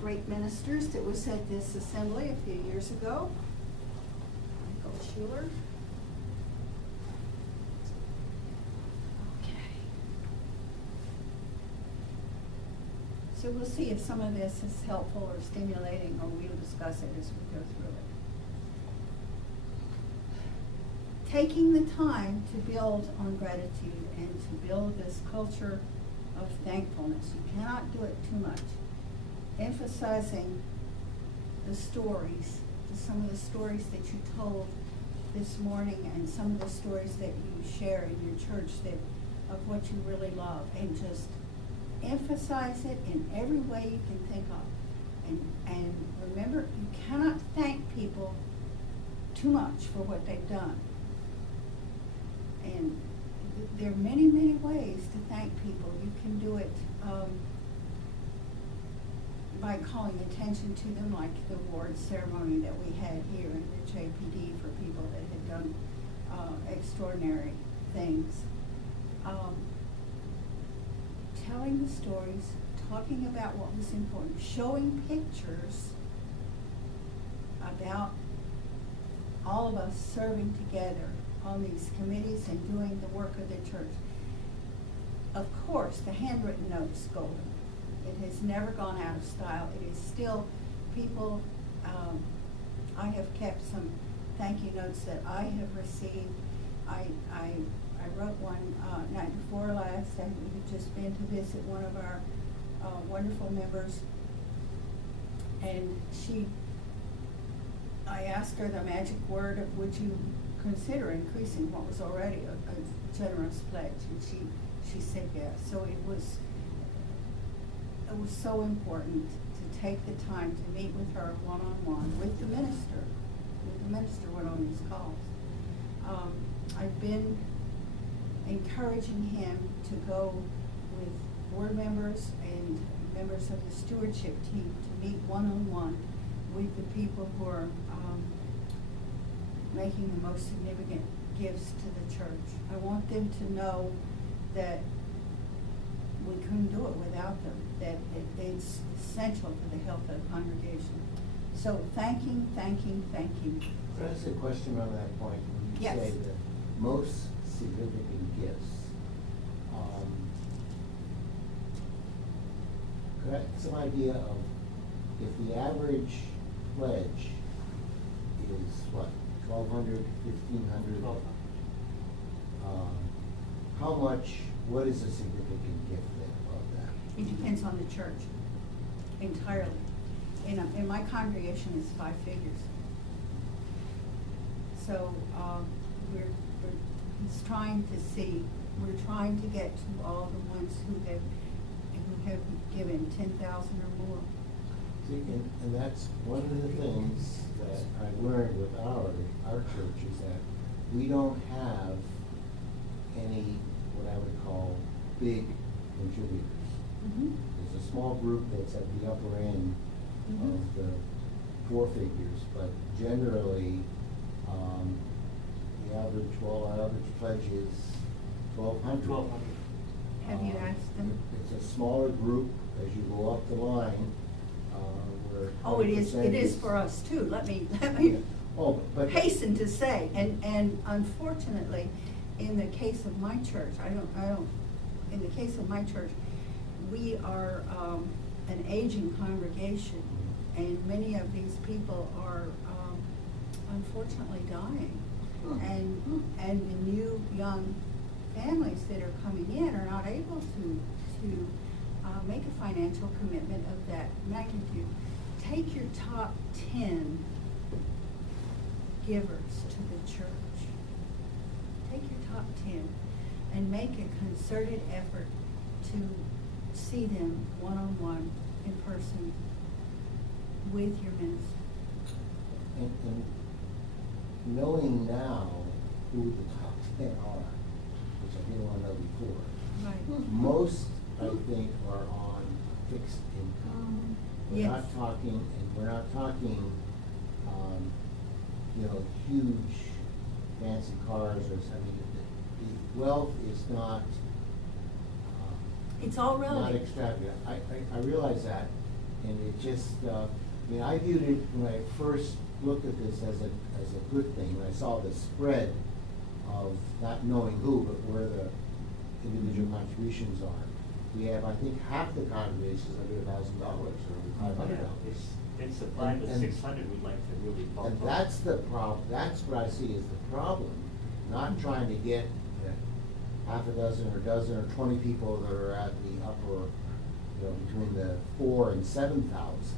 great ministers that was at this assembly a few years ago. Michael Schuler. Okay. So we'll see if some of this is helpful or stimulating, or we'll discuss it as we go through it. Taking the time to build on gratitude and to build this culture of thankfulness. You cannot do it too much. Emphasizing the stories, some of the stories that you told this morning and some of the stories that you share in your church that of what you really love, and just emphasize it in every way you can think of. And remember, you cannot thank people too much for what they've done. And there are many, many ways to thank people. You can do it by calling attention to them, like the award ceremony that we had here in the JPD for people that had done extraordinary things. Telling the stories, talking about what was important, showing pictures about all of us serving together on these committees and doing the work of the church. Of course, the handwritten note is golden. It has never gone out of style. It is still, people, I have kept some thank you notes that I have received. I wrote one night before last, and we had just been to visit one of our wonderful members, and I asked her the magic word of, would you consider increasing what was already a generous pledge, and she said yes. So it was so important to take the time to meet with her one-on-one with the minister. The minister went on these calls. I've been encouraging him to go with board members and members of the stewardship team to meet one-on-one with the people who are making the most significant gifts to the church. I want them to know that we couldn't do it without them, that it's essential to the health of the congregation. So thanking. Can I ask a question on that point? When you Yes. say the most significant gifts, could I have some idea of if the average pledge is what, 1,200, 1,500? How much, what is a significant gift then of that? It depends on the church entirely. In my congregation, it's 5 figures. So we're trying to get to all the ones who have given 10,000 or more. See, and that's one of the things that I learned with our church is that we don't have any what I would call big contributors. Mm-hmm. There's a small group that's at the upper end Mm-hmm. of the 4 figures, but generally our average pledge is 1,200. Have you asked them? It's a smaller group as you go up the line. Where Oh, it is for us too. Let me but hasten to say, and unfortunately, in the case of my church, in the case of my church, we are an aging congregation, and many of these people are unfortunately dying, and the new young families that are coming in are not able to make a financial commitment of that magnitude. Take your top 10 givers to the church. Take your top 10 and make a concerted effort to see them one-on-one in person with your minister. And knowing now who the top 10 are, which I didn't want to know before, Right. most, I think, are on fixed income. We're Yes. not talking, huge fancy cars or something. The wealth is not. It's all Not relative. extravagant. I realize that, And it just, I mean, I viewed it when I first looked at this as a good thing. When I saw the spread of not knowing who, but where the individual contributions are. We have, I think, half the congregations under $1,000 or under $500. It's the 5 to 600 we'd like to really bump up. And that's the problem. That's what I see as the problem. Not trying to get half a dozen or dozen or 20 people that are at the upper, between the 4,000 and 7,000.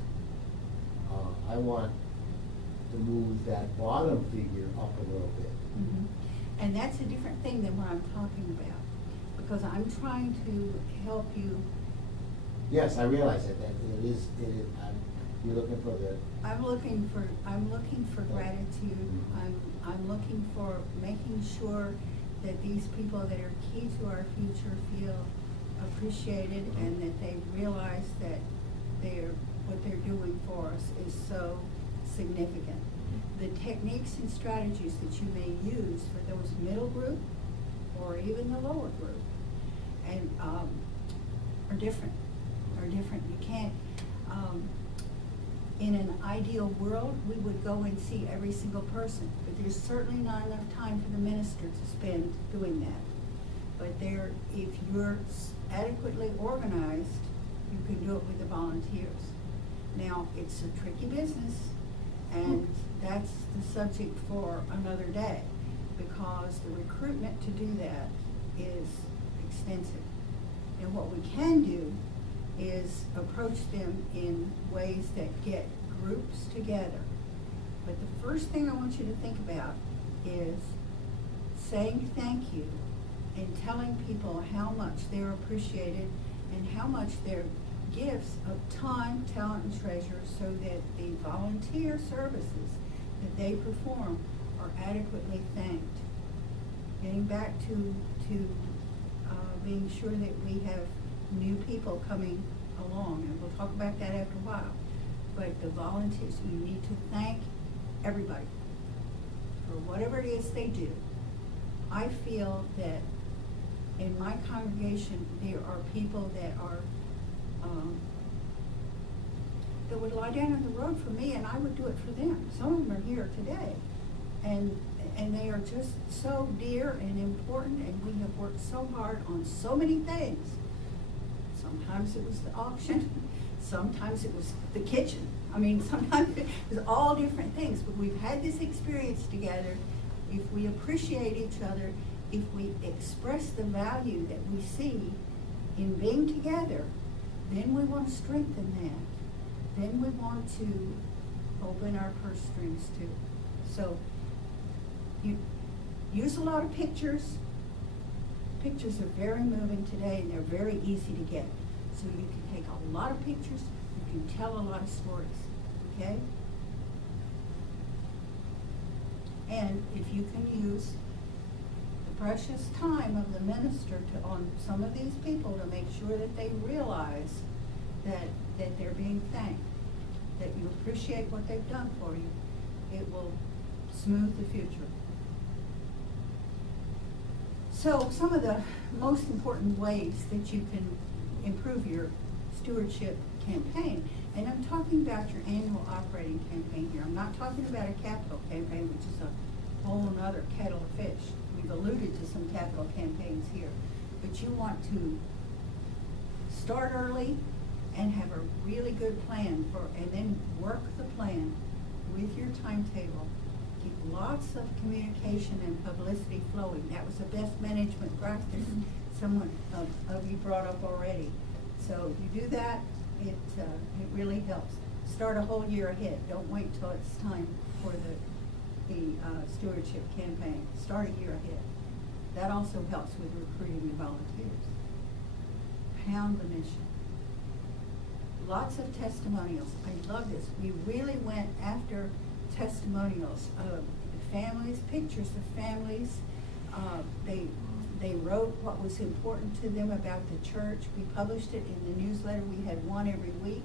I want to move that bottom figure up a little bit. Mm-hmm. And that's a different thing than what I'm talking about, because I'm trying to help you. Yes, I realize that it is. You're looking for the. I'm looking for gratitude. I'm looking for making sure that these people that are key to our future feel appreciated, and that they realize that what they're doing for us is so significant. The techniques and strategies that you may use for those middle group or even the lower group and are different. You can't, in an ideal world, we would go and see every single person, but there's certainly not enough time for the minister to spend doing that. But if you're adequately organized, you can do it with the volunteers. Now, it's a tricky business, and that's the subject for another day, because the recruitment to do that is extensive. And what we can do is approach them in ways that get groups together. But the first thing I want you to think about is saying thank you and telling people how much they're appreciated and how much their gifts of time, talent, and treasure, so that the volunteer services that they perform are adequately thanked. Getting back to being sure that we have new people coming along, and we'll talk about that after a while. But the volunteers, you need to thank everybody for whatever it is they do. I feel that in my congregation there are people that are that would lie down on the road for me, and I would do it for them. Some of them are here today, and they are just so dear and important, and we have worked so hard on so many things. Sometimes it was the auction, sometimes it was the kitchen. I mean, sometimes it was all different things, but we've had this experience together. If we appreciate each other, if we express the value that we see in being together, then we want to strengthen that. Then we want to open our purse strings too. So you use a lot of pictures. Pictures are very moving today, and they're very easy to get. So you can take a lot of pictures, you can tell a lot of stories, okay? And if you can use the precious time of the minister on some of these people to make sure that they realize that they're being thanked, that you appreciate what they've done for you, it will smooth the future. So some of the most important ways that you can improve your stewardship campaign, and I'm talking about your annual operating campaign here. I'm not talking about a capital campaign, which is a whole other kettle of fish. We've alluded to some capital campaigns here, but you want to start early and have a really good plan and then work the plan with your timetable. Keep lots of communication and publicity flowing. That was the best management practice someone of you brought up already. So if you do that, it really helps. Start a whole year ahead. Don't wait till it's time for the stewardship campaign. Start a year ahead. That also helps with recruiting the volunteers. Pound the mission. Lots of testimonials. I love this. We really went after testimonials of families, pictures of families. They wrote what was important to them about the church. We published it in the newsletter. We had one every week.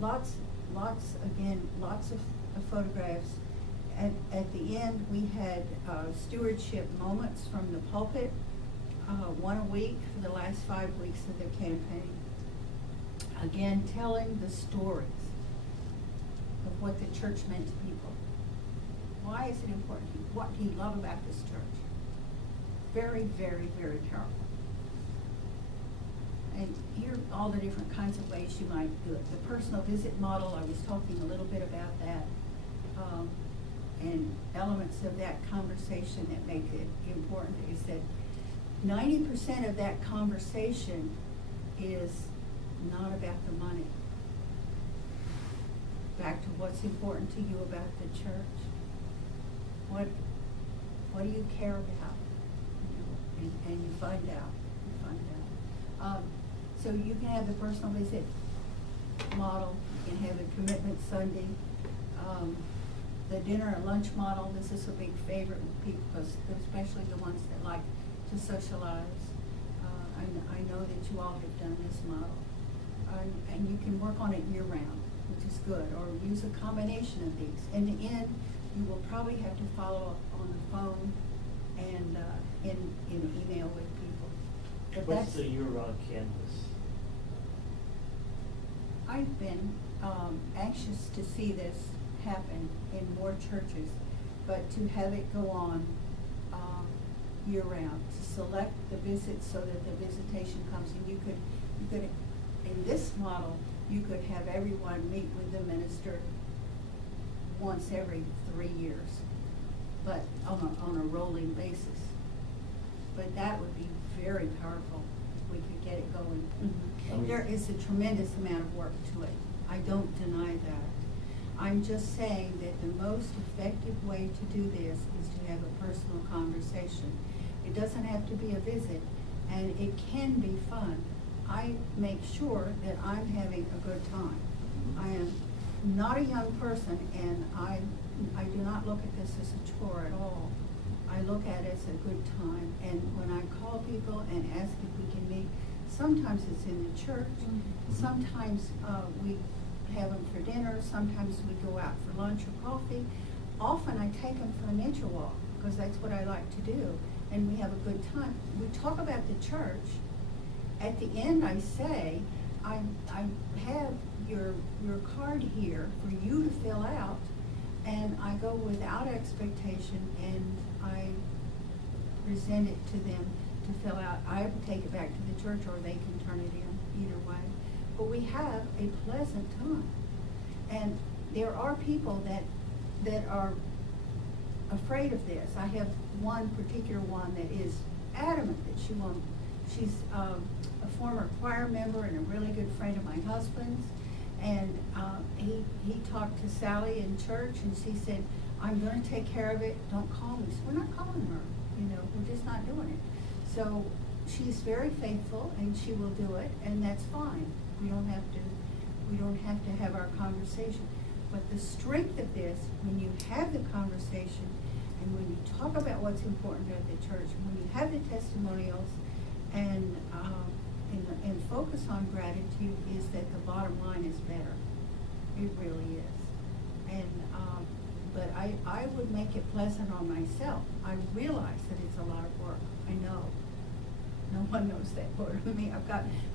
Lots of photographs. At the end, we had stewardship moments from the pulpit, one a week for the last 5 weeks of the campaign. Again, telling the stories of what the church meant to people. Why is it important to you? What do you love about this church? Very, very, very powerful. And here are all the different kinds of ways you might do it. The personal visit model, I was talking a little bit about that. And elements of that conversation that make it important is that 90% of that conversation is not about the money. Back to what's important to you about the church. What do you care about? You know, and you find out. So you can have the personal visit model. You can have a commitment Sunday. The dinner and lunch model. This is a big favorite with people, especially the ones that like to socialize. I know that you all have done this model. And you can work on it year-round, which is good, or use a combination of these. In the end, you will probably have to follow up on the phone and in email with people. But what's the year-round canvas? I've been anxious to see this happen in more churches, but to have it go on year-round, to select the visits so that the visitation comes, and you could, in this model, you could have everyone meet with the minister once every 3 years, but on a rolling basis. But that would be very powerful if we could get it going. Mm-hmm. There is a tremendous amount of work to it. I don't deny that. I'm just saying that the most effective way to do this is to have a personal conversation. It doesn't have to be a visit, and it can be fun. I make sure that I'm having a good time. I am not a young person, and I do not look at this as a chore at all. I look at it as a good time, and when I call people and ask if we can meet, sometimes it's in the church, sometimes we have them for dinner, sometimes we go out for lunch or coffee. Often I take them for a nature walk, because that's what I like to do, and we have a good time. We talk about the church. At the end, I say, I have your card here for you to fill out, and I go without expectation, and I present it to them to fill out. I take it back to the church, or they can turn it in, either way. But we have a pleasant time. And there are people that are afraid of this. I have one particular one that is adamant that she won't. She's a former choir member and a really good friend of my husband's. And he talked to Sally in church, and she said, I'm going to take care of it. Don't call me. So we're not calling her. You know, we're just not doing it. So she's very faithful, and she will do it, and that's fine. We don't have to have our conversation. But the strength of this, when you have the conversation, and when you talk about what's important at the church, when you have the testimonials, and focus on gratitude, is that the bottom line is better. It really is. And but I would make it pleasant on myself. I realize that it's a lot of work. I know. No one knows that more than me.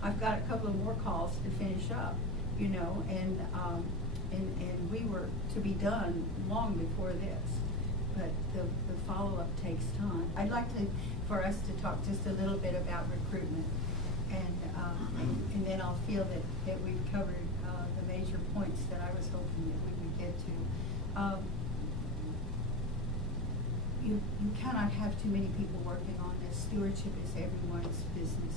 I've got a couple of more calls to finish up, you know, and we were to be done long before this. But the follow-up takes time. I'd like for us to talk just a little bit about recruitment, and then I'll feel that we've covered the major points that I was hoping that we would get to. You cannot have too many people working on this. Stewardship is everyone's business.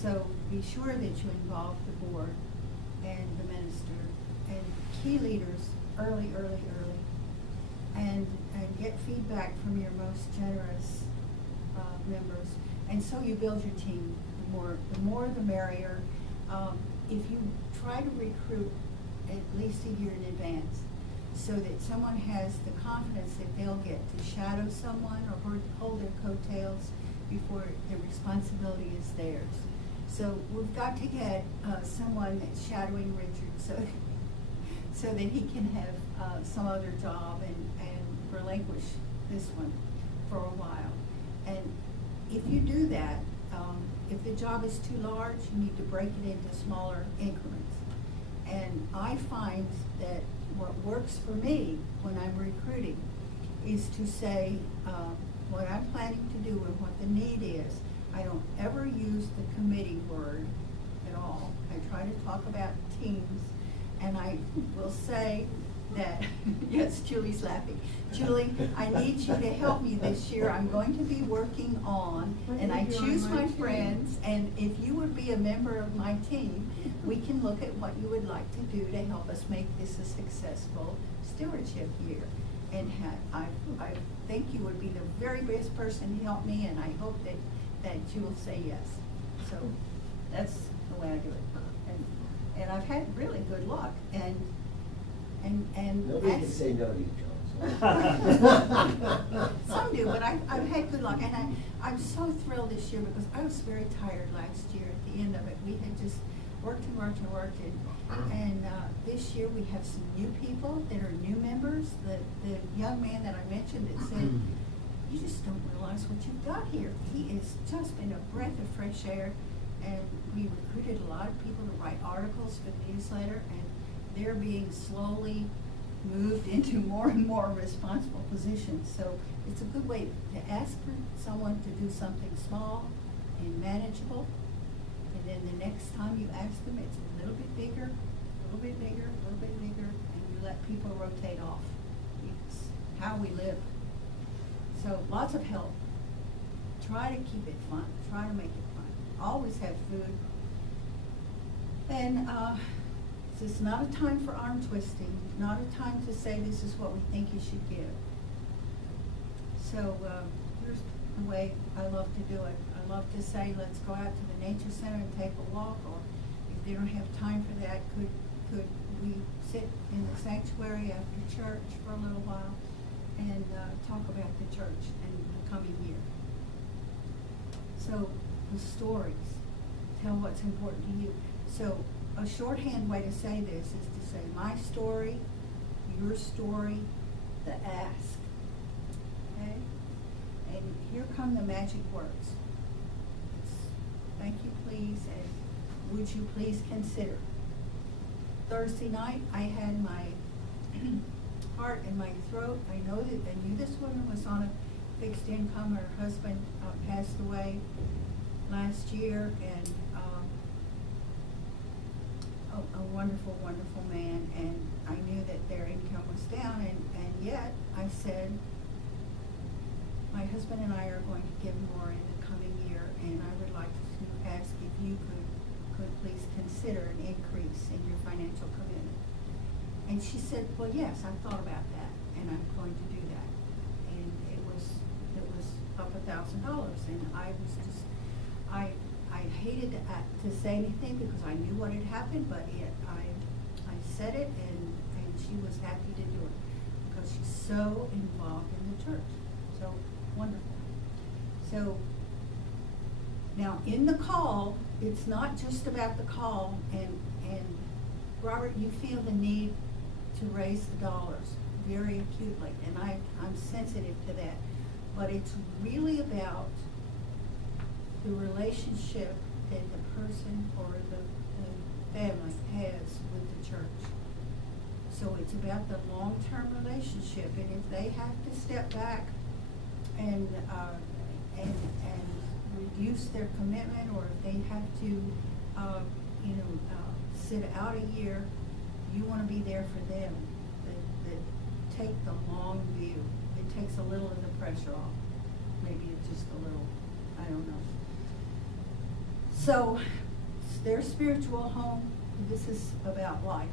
So be sure that you involve the board and the minister and key leaders early, and get feedback from your most generous members. And so you build your team. The more the merrier. If you try to recruit at least a year in advance, so that someone has the confidence that they'll get to shadow someone or hold their coattails before the responsibility is theirs. So we've got to get someone that's shadowing Richard, so that he can have some other job and relinquish this one for a while. And if you do that, if the job is too large, you need to break it into smaller increments. And I find that what works for me when I'm recruiting is to say what I'm planning to do and what the need is. I don't ever use the committee word at all. I try to talk about teams, and I will say that, yes, Julie's laughing. Julie, I need you to help me this year. I'm going to be working on, and I choose my friends, and if you would be a member of my team, we can look at what you would like to do to help us make this a successful stewardship year. And I think you would be the very best person to help me, and I hope that you will say yes. So that's the way I do it. And I've had really good luck. And Nobody can say no to you, Joan. Some do, but I've had good luck. And I'm so thrilled this year because I was very tired last year at the end of it. We had just worked and worked and worked. And this year we have some new people that are new members. The young man that I mentioned that said, you just don't realize what you've got here. He has just been a breath of fresh air. And we recruited a lot of people to write articles for the newsletter, and they're being slowly moved into more and more responsible positions. So it's a good way to ask for someone to do something small and manageable, and then the next time you ask them, it's a little bit bigger, a little bit bigger, a little bit bigger, and you let people rotate off. It's how we live. So lots of help. Try to keep it fun. Try to make it fun. Always have food. And this is not a time for arm twisting, not a time to say this is what we think you should give. So here's the way I love to do it. I love to say, let's go out to the nature center and take a walk, or if they don't have time for that, could we sit in the sanctuary after church for a little while and talk about the church and the coming year. So the stories, tell what's important to you. So a shorthand way to say this is to say my story, your story, the ask. Okay? And here come the magic words. It's thank you, please, and would you please consider. Thursday night, I had my heart in my throat. I knew this woman was on a fixed income. Her husband passed away last year, and a wonderful, wonderful man, and I knew that their income was down, and yet I said, my husband and I are going to give more in the coming year, and I would like to ask if you could please consider an increase in your financial commitment. And she said, well, yes, I've thought about that, and I'm going to do that. And it was up $1,000, and I was just, I hated to say anything because I knew what had happened, but I said it, and she was happy to do it because she's so involved in the church. So wonderful. So now in the call, it's not just about the call, and Robert, you feel the need to raise the dollars very acutely, and I'm sensitive to that. But it's really about the relationship that the person or the family has with the church. So it's about the long-term relationship, and if they have to step back and reduce their commitment, or if they have to, sit out a year, you want to be there for them. That take the long view. It takes a little of the pressure off. Maybe it's just a little, I don't know. So, their spiritual home, this is about life.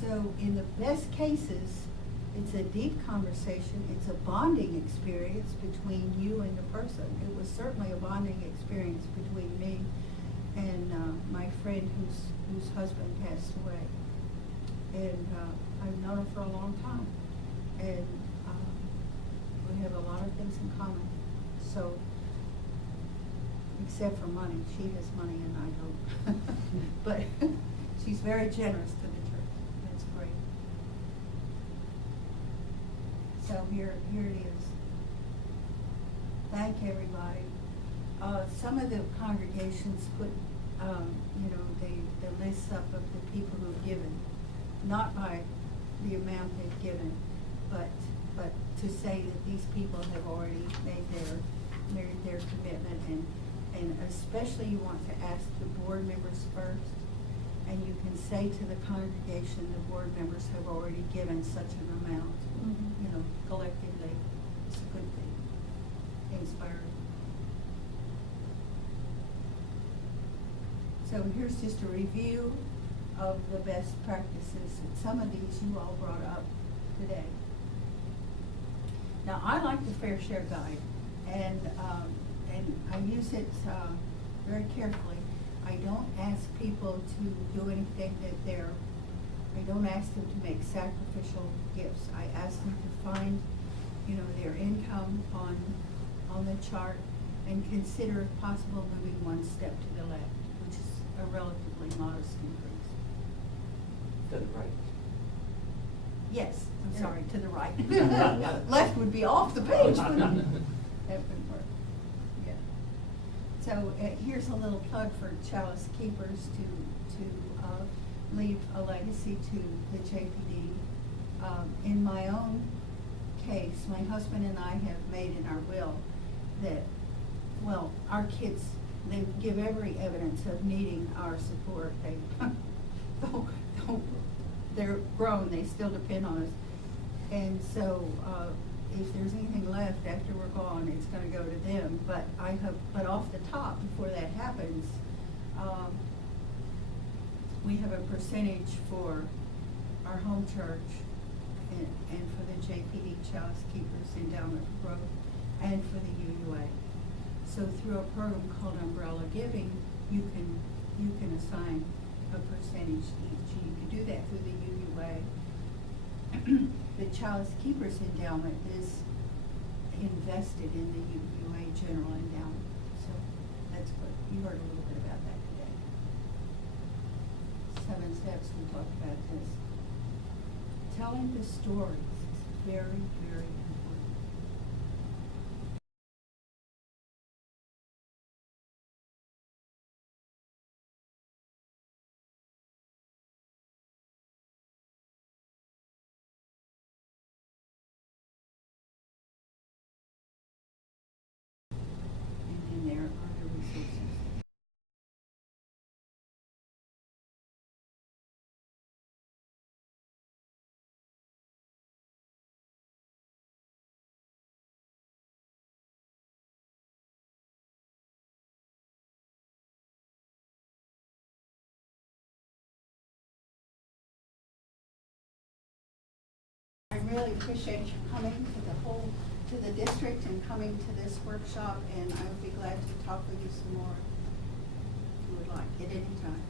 So, in the best cases, it's a deep conversation. It's a bonding experience between you and the person. It was certainly a bonding experience between me and my friend whose husband passed away. And I've known her for a long time. And we have a lot of things in common. So, except for money. She has money and I don't. But she's very generous to the church. That's great. So here it is. Thank everybody. Some of the congregations put, you know, the lists up of the people who've given, not by the amount they've given, but to say that these people have already made their commitment, and especially you want to ask the board members first, and you can say to the congregation, the board members have already given such an amount, you know, collectively. It's a good thing, inspiring. So here's just a review of the best practices, and some of these you all brought up today. Now, I like the Fair Share Guide, and I use it very carefully. I don't ask people to do anything that I don't ask them to make sacrificial gifts. I ask them to find, you know, their income on the chart and consider if possible moving one step to the left, which is a relatively modest increase. To the right. Yes, I'm sorry, to the right. Left would be off the page, wouldn't it? That wouldn't work. Yeah. So here's a little plug for Chalice Keepers to leave a legacy to the JPD. In my own case, my husband and I have made in our will that, well, our kids, they give every evidence of needing our support. They they're grown, they still depend on us. And so if there's anything left after we're gone, it's gonna go to them. But off the top, before that happens, we have a percentage for our home church and for the JPD Chalice Keepers Endowment for Growth and for the UUA. So through a program called Umbrella Giving, you can assign a percentage each. You can do that through the UUA. The Chalice Keepers Endowment is invested in the UUA General Endowment. So that's good. You heard a little bit about that today. 7 steps, we talked about this. Telling the stories is very, very important. And then there are the resources. I really appreciate you coming to the district and coming to this workshop, and I would be glad to talk with you some more if you would like at any time.